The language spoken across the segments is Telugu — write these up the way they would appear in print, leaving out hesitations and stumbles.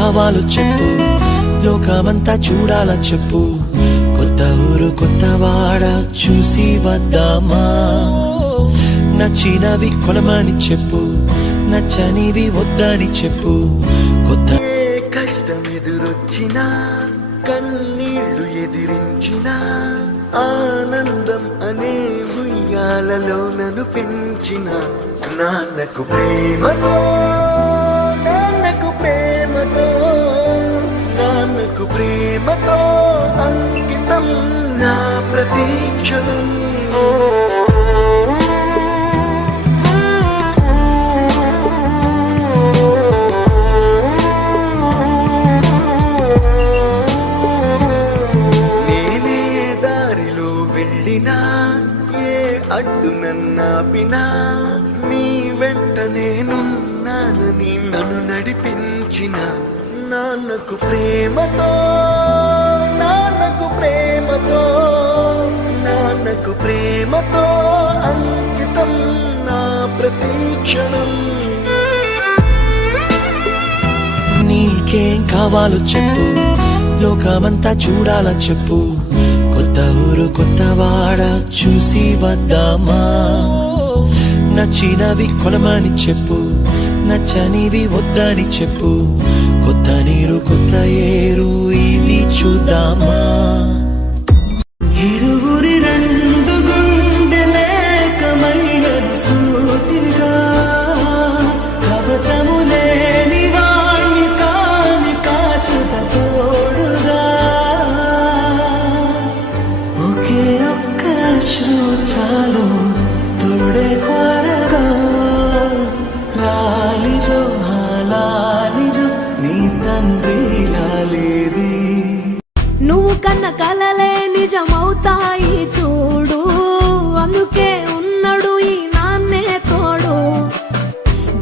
కావాలో చెప్పు, లోకమంతా చూడాల చెప్పు, కొత్త ఊరు కొత్త వాడ చూసి వద్దామా. నచ్చినవి కొనమని చెప్పు, నచ్చనివి వద్దని చెప్పు. కొత్త కష్టం ఎదురొచ్చినా, కన్నీళ్లు ఎదిరించినా, ఆనందం అనే ఉయ్యాలలో నన్ను పెంచిన నాన్నకు ప్రేమతో, నాన్నకు ప్రేమతో, నాన్నకు ప్రేమతో అంకితం నా ప్రతీక్షణం. అడ్డు నన్నాపినా నీ వెంట నేనున్నానని నన్ను నడిపించిన నాన్నకు ప్రేమతో, నాన్నకు ప్రేమతో, నాన్నకు ప్రేమతో అంకితం నా ప్రతీక్షణం. నీకేం కావాలో చెప్పు, లోకమంతా చూడాల చెప్పు, కొత్త ఊరు కొత్త వాడ చూసి వద్దామా. నచ్చినవి కొనమని చెప్పు, నచ్చనివి వద్దని చెప్పు. కొత్త నీరు కొత్త ఏరు ఇది చూద్దామా. ఇరువురి రెండు గుండెలేకమైన సూటిగా కవచము లేని వాణ్ణి కాని కాచుత తోడుగా ఒకే ఒక్క చాలు తోడే కొరగా లాలిజో లాలిజో నీ తండ్రి లాలేది. నువ్వు కన్న కలలే నిజమవుతాయి చూడు, అందుకే ఉన్నాడు ఈ నాన్నే తోడు.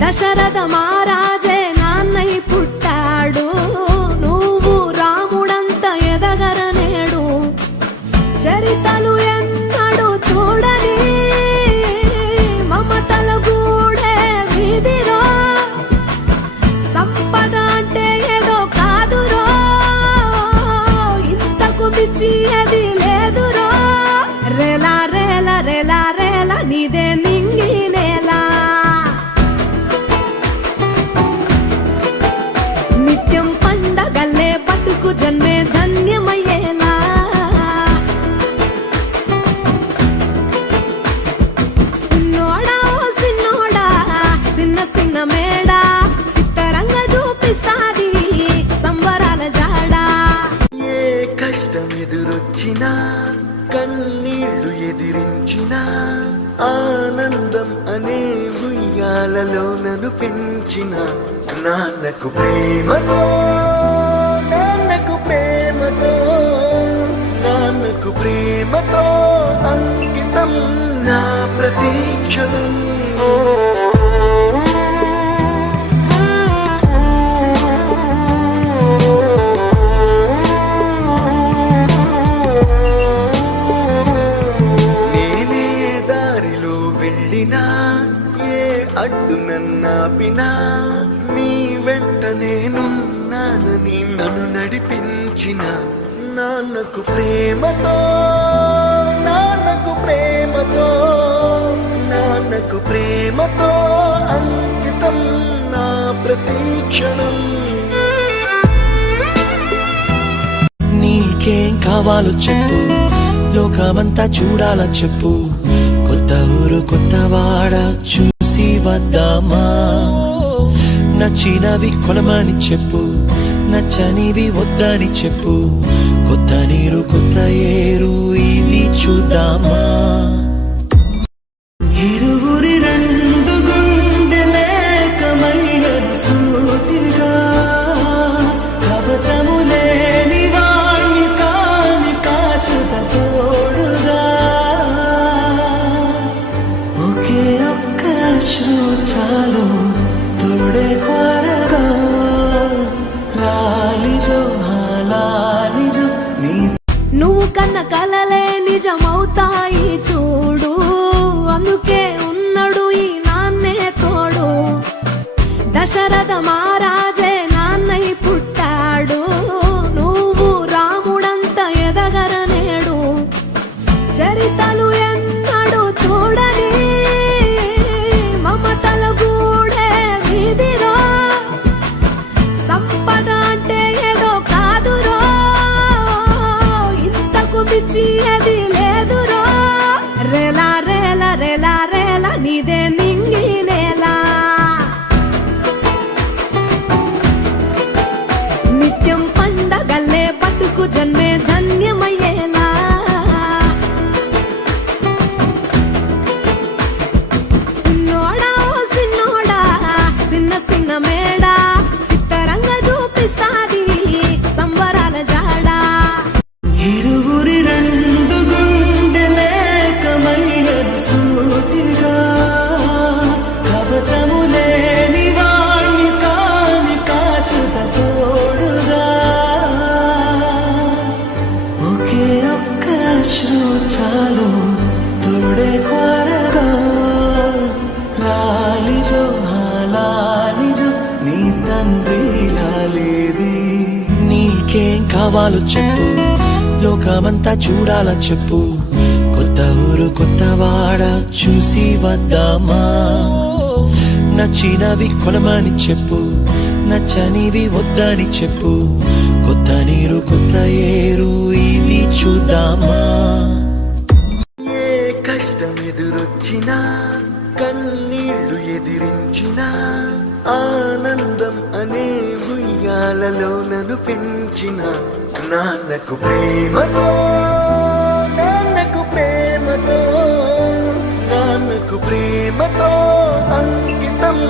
దశరథ మహారాజే నాన్నై పుట్టాడు, నువ్వు రాముడంత ఎదగరనేడు. చరితలు ఎన్నడు చూడని మమతల గూడే వీధిరో, సంపద అంటే ఏదో కాదురో, ఇంతకు మించి అది లేదురో. రేలా రేల రేలా రేల నీదే నింగి నేలా, నిత్యం పండగల్లే బతుకు జన్మే ధన్యమయ్యేలా. సిన్నోడా ఓ సిన్నోడా సిన్న సిన్న మేడా, సిత్తరంగా చూపిస్తాది సంబరాల జాడా. ఏ కష్టం ఎదురొచ్చినా, కన్నీళ్లు ఎదిరించినా, ఆనందం అనే ఉయ్యాలలో నన్ను పెంచిన నాన్నకు ప్రేమతో, నాన్నకు ప్రేమతో, నాన్నకు ప్రేమతో అంకితం నా ప్రతీక్షణం. అడ్డు నన్నాపినా నీ వెంట నేనున్నానని నన్ను నడిపించిన నాన్నకు ప్రేమతో, నాన్నకు ప్రేమతో, నాన్నకు ప్రేమతో అంకితం నా ప్రతీక్షణం. నీకేం కావాలో చెప్పు, లోకమంతా చూడాల చెప్పు, కొత్త ఊరు కొత్త వాడ చూసి వద్దామా. నచ్చినవి కొనమని చెప్పు, నచ్చనివి వద్దని చెప్పు. కొత్త నీరు కొత్త ఏరు ఇది చూద్దామా. ఇరువురి రెండు గుండెలేకమైన సూటిగా కవచము లేని వాణ్ణి కాని కాచుత తోడుగా ఒకే ఒక్క చాలు తోడే కొరగా లాలిజో లాలిజో నీ. నువ్వు కన్న కలలే నిజమవుతాయి చూడు, అందుకే ఉన్నాడు ఈ నాన్నే తోడు. దశరథ మహారాజే కావాలో చెప్పు, లోకమంతా చూడాల చెప్పు, కొత్త ఊరు కొత్త వాడ చూసి వద్దామా. నచ్చినవి కొనమని చెప్పు, నచ్చనివి వద్దని చెప్పు, కొత్త నీరు కొత్త ఏరు ఇది చూద్దామా. ఏ కష్టం ఎదురొచ్చినా కన్నీళ్లు ఎదిరించిన ఆనందం అనే ఉయ్యాలలో నన్ను పెంచిన నాన్నకు ప్రేమతో, నాన్నకు ప్రేమతో, నాన్నకు ప్రేమతో అంకితం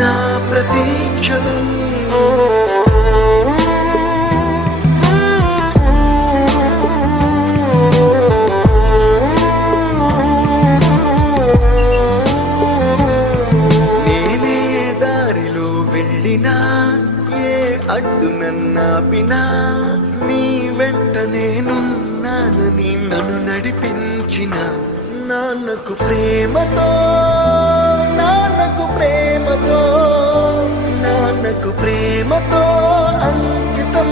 నా ప్రతీక్షణం. అడ్డు నన్నాపినా నీ వెంట నేనున్నానని నన్ను నడిపించిన నాన్నకు ప్రేమతో, నాన్నకు ప్రేమతో, నాన్నకు ప్రేమతో అంకితం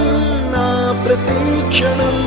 నా ప్రతీక్షణం.